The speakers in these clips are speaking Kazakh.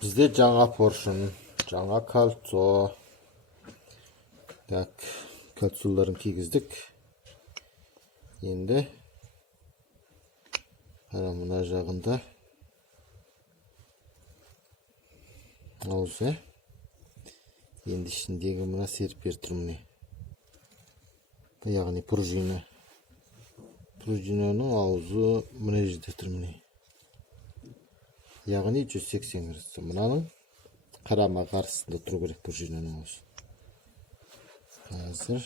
Bizde жаңа поршын, жаңа кольцо. Так, кольцоларын кигіздік. Енді мына жағында аузы. Енді ішіндегі мына серпер тұр міне. Яғни пружина. Пружинаның аузы мына жерде тұр міне. Яғни 180 градус. Мынаның қарама қарсысында тұру керек пружинаның аузы. Қазір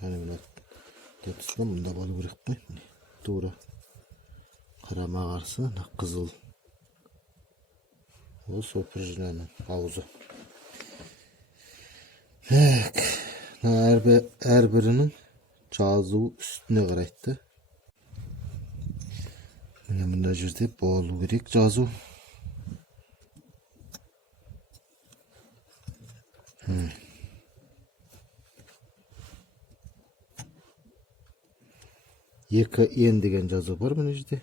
мына тұсында мұнда болу керек қой. Тура қарама қарсы қызыл. Осы пружинаның аузы. Әрбірінің жазуы үстіне қарайды. Мына жерде болу керек жазу. Екі ен деген жазу бар мына жерде.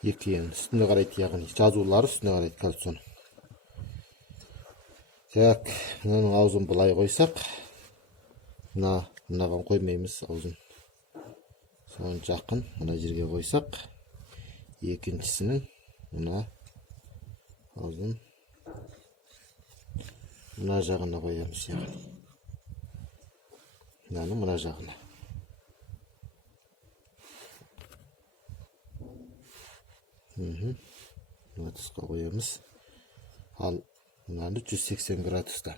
Екі ен үстіне қарайды, яғни жазулары үстіне қарайды кольцоның. Так, мынаның аузын былай қойсақ, мынаған қоймаймыз аузын. Соған жақын мына жерге қойсақ, екіншісінің мына аузын мына жағына қоямыз, яғни мынаның мына жағына. Мына тұсқа қоямыз. Ал мынаны 180 градуста.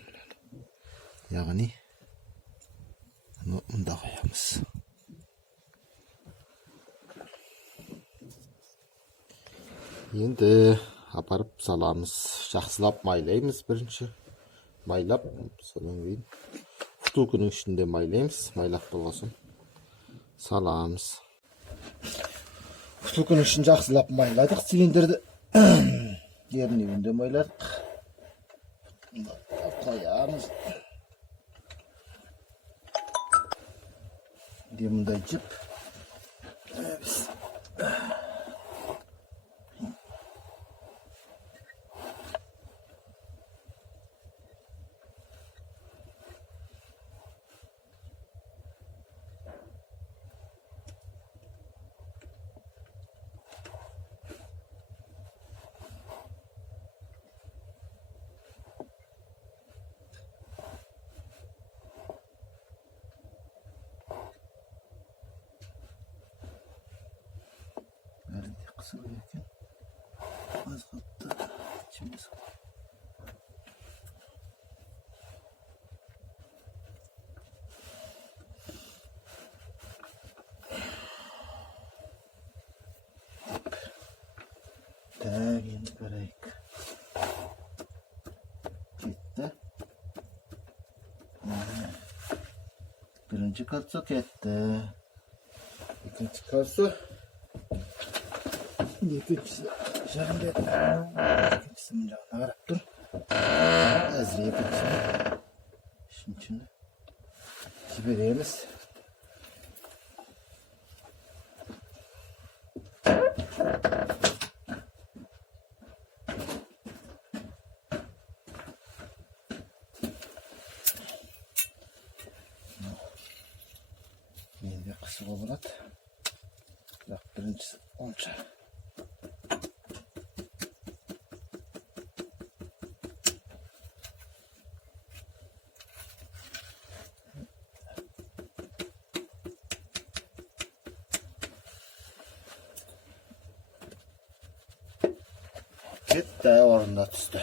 Яғни мұнда қоямыз. Енді апарып саламыз. Жақсылап майлаймыз бірінші. Майлап, содан кейін втулканың ішінде майлаймыз. Майлап болғасын саламыз. Втулканың ішін жақсылап майладық. Цилиндрді ернеуінде майладық. Қоямыз. Демді жіп. Kısılı yerken az katta içime salın. Tak, endi qaraylik. Ketdi. Birinchi kolso ketdi. Ikkinchi kolso. İkincisi şöyle ikincisinin canına karab dur. Azri ikincisini işin içine jibiremiz. Endi qisib bo'ladi. Biroq birinchisi oncha. Bitta o'rinda tushdi.